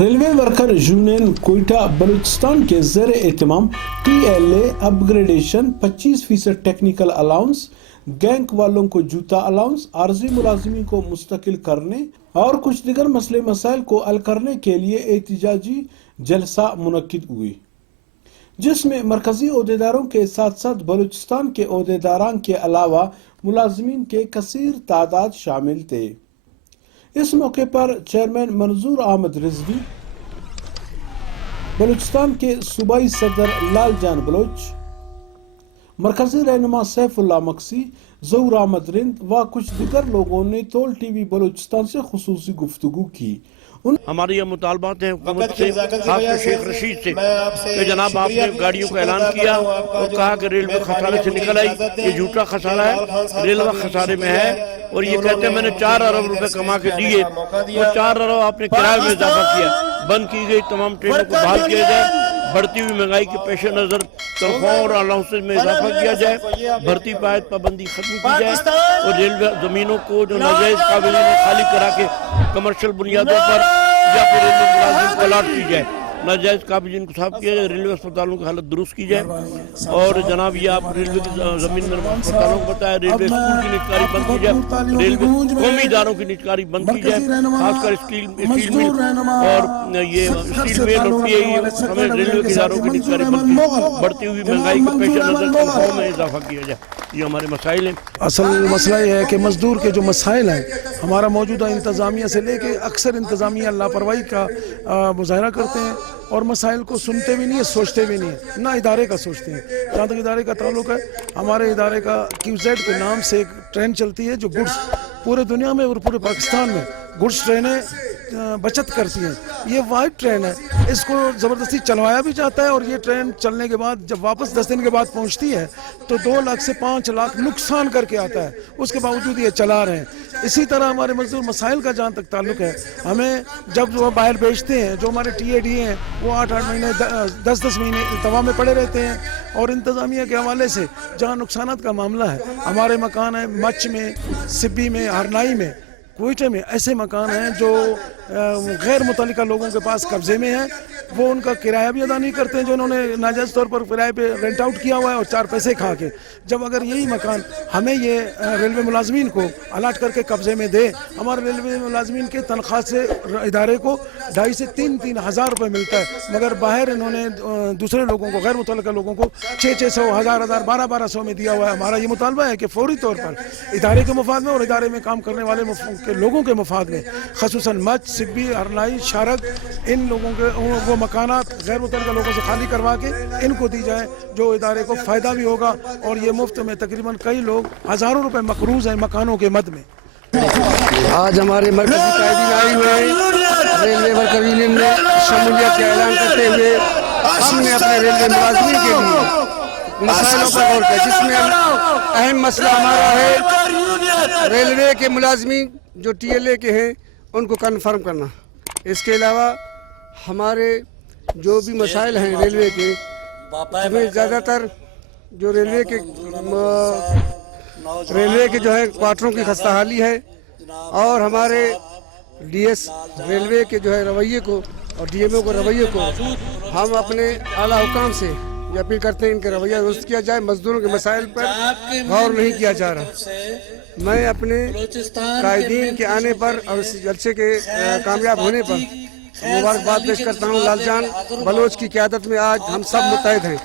Railway worker union Quetta Balochistan के ज़ेर एहतमाम TLA upgradation 25% technical allowance, gang वालों को जूता अलाउंस, आर्जी मुलाजिमी को मुस्तकिल करने और कुछ दिगर मसले मसाइल को हल करने के लिए एहतिजाजी जलसा मुनक्किद हुई, जिसमें मरकजी ओहदेदारों के साथ साथ बलूचिस्तान के ओहदेदारान के अलावा मुलाजिमीन के कसीर तादाद शामिल थे। इस मौके पर चेयरमैन मंजूर अहमद रिजवी, बलूचिस्तान के सूबाई सदर लाल जान बलोच, मरकजी रहनुमा सैफुल्लाह मक्सी, ज़हूर अहमद रिंद व कुछ दिगर लोगों ने तोल टीवी बलूचिस्तान से खुसूसी गुफ्तगू की। हमारे ये मुतालबात हैं हुकूमत से, खासकर शेख रशीद से कि जनाब आपने गाड़ियों का ऐलान किया और कहा कि रेलवे खसारे से निकल आई। ये झूठा खसारा है, रेलवे खसारे में है और ये कहते हैं मैंने 4 अरब रुपए कमा के दिए, वो 4 अरब आपने किराए में इजाफा किया। बंद की गई तमाम ट्रेनों को बहाल किया जाए, बढ़ती हुई महंगाई के पेश नज़र तनख्वाह और अलाउंसेज में इजाफा किया जाए, भर्ती पर आयत पाबंदी खत्म की जाए और रेलवे ज़मीनों को जो नाजायज़ काबिलियत में खाली करा के कमर्शियल बुनियादों पर या फिर रेलवे मुलाजिम को अलाट की जाए, नाजायज़ काबिलियत को साफ किया जाए, रेलवे अस्पतालों की हालत दुरुस्त की जाए। और जनाब ये आप रेलवे की ज़मीन में अस्पतालों को बताया, रेलवे स्कूल की निजकारी बंद की जाए, रेलवे कौमी इदारों की निजकारी बंद की जाए, खासकर स्टील मिल और ये स्टील मिल और PIE हमें रेलवे के इदारों की निजकारी बंद की जाए, बढ़ती हुई महंगाई के पेश नज़र तनख्वाह में इजाफा किया जाए। ये हमारे मसाइल हैं। असल मसला ये है कि मजदूर के जो मसाइल हैं, हमारा मौजूदा इंतज़ामिया से लेके अक्सर इंतज़ामिया लापरवाही का मुजाहरा करते हैं और मसाइल को सुनते भी नहीं है, सोचते भी नहीं है, ना इदारे का सोचते हैं। जहाँ तक इदारे का ताल्लुक है, हमारे इदारे का QZ के नाम से एक ट्रेन चलती है जो गुड्स पूरे दुनिया में और पूरे पाकिस्तान में गुड्स ट्रेनें बचत करती हैं। ये वाइड ट्रेन है, इसको ज़बरदस्ती चलवाया भी जाता है और ये ट्रेन चलने के बाद जब वापस 10 दिन के बाद पहुंचती है तो 2 लाख से 5 लाख नुकसान करके आता है, उसके बावजूद ये चला रहे हैं। इसी तरह हमारे मजदूर मसाइल का जहाँ तक ताल्लुक है, हमें जब वो बाहर बेचते हैं, जो हमारे TAD हैं वो 8-8 महीने 10-10 महीने इल्तवा में पड़े रहते हैं। और इंतज़ामिया के हवाले से जहाँ नुकसानात का मामला है, हमारे मकान है मच में, सिब्बी में, हरनाई में, कोयटे में ऐसे मकान हैं जो गैर मुतल्लिका लोगों के पास कब्जे में हैं, वो उनका किराया भी अदा नहीं करते हैं, जो उन्होंने नाजायज़ तौर पर किराए पे रेंट आउट किया हुआ है और 4 पैसे खा के। जब अगर यही मकान हमें ये रेलवे मुलाजमीन को अलाट करके कब्जे में दे, हमारे रेलवे मुलाजमीन के तनख्वाह से इदारे को 2,500 से 3-3 हज़ार रुपये मिलता है, मगर बाहर इन्होंने दूसरे लोगों को, गैर मुतल्लिका लोगों को 600-600, 1,000-1,000, 1200 में दिया हुआ है। हमारा ये मुतालबा है कि फौरी तौर पर इदारे के मफाद में और इदारे में काम करने वाले लोगों के मफाद में, खसूसन मच, सिब्बी, हरनाई, शारक, इन लोगों के वो मकानात गैर मुतल्लिका लोगों से खाली करवा के इनको दी जाए, जो इदारे को फ़ायदा भी होगा। और ये मुफ्त में तकरीबन कई लोग हज़ारों रुपए मकरूज़ हैं मकानों के मद में। आज हमारे मरकजी कायदीन आए हुए हैं, रेलवे वर्कर यूनियन ने शमूलियत का ऐलान करते हुए हमने अपने रेलवे मुलाजिमीन के लिए मसाइलों पर गौर किया, जिसमें अहम मसला हमारा है रेलवे के मुलाजिमीन जो TLA के हैं उनको कन्फर्म करना। इसके अलावा हमारे जो भी मसाइल हैं रेलवे के, हमें ज़्यादातर जो रेलवे के जो है क्वार्टरों की खस्ताहाली है और हमारे DS रेलवे के जो है रवैये को और DMO को रवैये को हम अपने आला हुकाम से ये अपील करते हैं इनका रवैया दुरुस्त किया जाए। मजदूरों के मसाइल पर गौर नहीं किया जा रहा। मैं अपने कायदीन के आने पर और इस जलसे के कामयाब होने पर मुबारकबाद पेश करता हूँ। लालजान बलोच की क़यादत में आज हम सब मुत्तहिद हैं।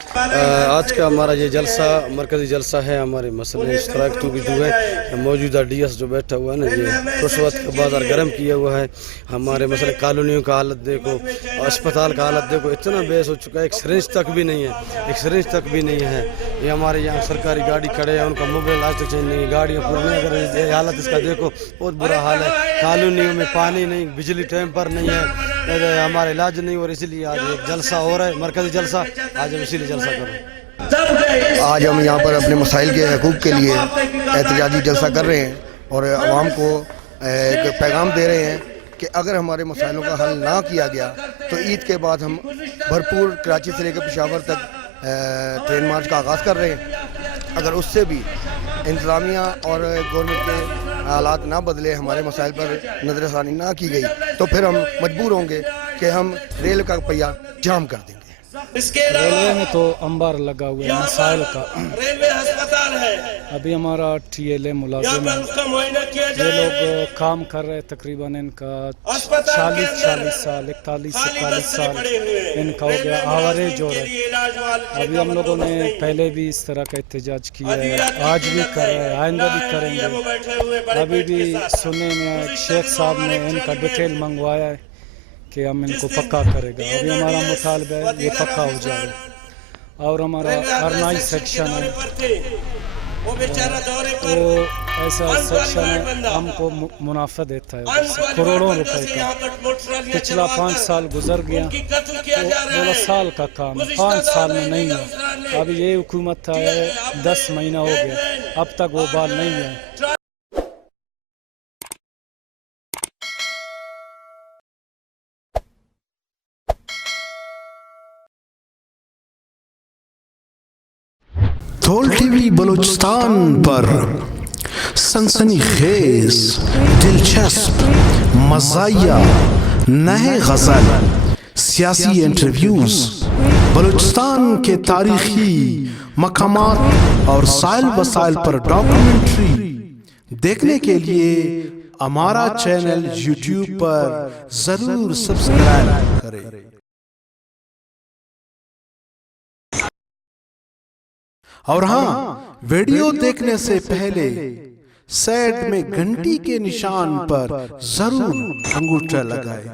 आज का हमारा ये जलसा मरकज़ी जलसा है, हमारे मसले इश्तराक तो भी जो है मौजूदा DS जो बैठा हुआ है ना, ये रुश्वत का बाजार गर्म किया हुआ है। हमारे मसले कॉलोनियों का हालत देखो, अस्पताल का हालत देखो, इतना बेस हो चुका है, एक सिरिंज तक भी नहीं है, एक सिरिंज तक भी नहीं है। ये हमारे यहाँ सरकारी गाड़ी खड़े हैं, उनका मोबाइल आज तक चेंज नहीं है, गाड़ियाँ पुरानी, अगर हालत इसका देखो बहुत बुरा हाल है। कॉलोनियों में पानी नहीं, बिजली टाइम पर नहीं है, हमारा इलाज नहीं, और इसीलिए आज एक जलसा हो रहा है, मरकज़ी जलसा। आज हम इसीलिए जलसा कर रहे हैं। आज हम यहाँ पर अपने मसाइल के हकूक़ के लिए एहतजाजी जलसा कर रहे हैं और आवाम को एक पैगाम दे रहे हैं कि अगर हमारे मसाइलों का हल ना किया गया तो ईद के बाद हम भरपूर कराची से लेकर पेशावर तक ट्रेन मार्च का आगाज़ कर रहे हैं। अगर उससे भी इंतज़ामिया और गवर्नमेंट के हालात ना बदले, हमारे मसाइल पर नज़रसानी ना की गई, तो फिर हम मजबूर होंगे कि हम रेल का पहिया जाम कर देंगे। रेलवे में तो अंबार लगा हुआ है मसाइल का। रेलवे अस्पताल है, अभी हमारा TLA मुलाजिम है, उसका मुआयना किया ये लोग काम कर रहे हैं, तकरीबन इनका 40 साल 41 साल इनका हो गया एवरेज हो रहा है। अभी हम लोगों ने पहले भी इस तरह का एहतजाज किया है, आज भी कर रहे हैं, आइंदा भी करेंगे। अभी भी सुनने में शेख साहब ने इनका डिटेल मंगवाया है कि हम इनको पक्का करेगा। अभी हमारा मुतालबा है ये पक्का हो जाए। और हमारा R9 सेक्शन है, तो ऐसा सेक्शन है हमको मुनाफा देता है करोड़ों रुपए का। पिछला 5 साल गुजर गया, तो 16 साल का काम 5 साल में नहीं है। अभी ये हुकूमत है 10 महीना हो गया, अब तक वो बाल नहीं है। धौल टीवी बलूचिस्तान पर सनसनीखेज, दिलचस्प, मज़ाहिया, नए गज़ल, सियासी इंटरव्यूज, बलूचिस्तान के तारीखी मकामात और साइल वसाइल पर डॉक्यूमेंट्री देखने के लिए हमारा चैनल YouTube पर जरूर सब्सक्राइब करें। और हाँ, वीडियो देखने से पहले साइड में घंटी के निशान पर जरूर अंगूठा लगाएं।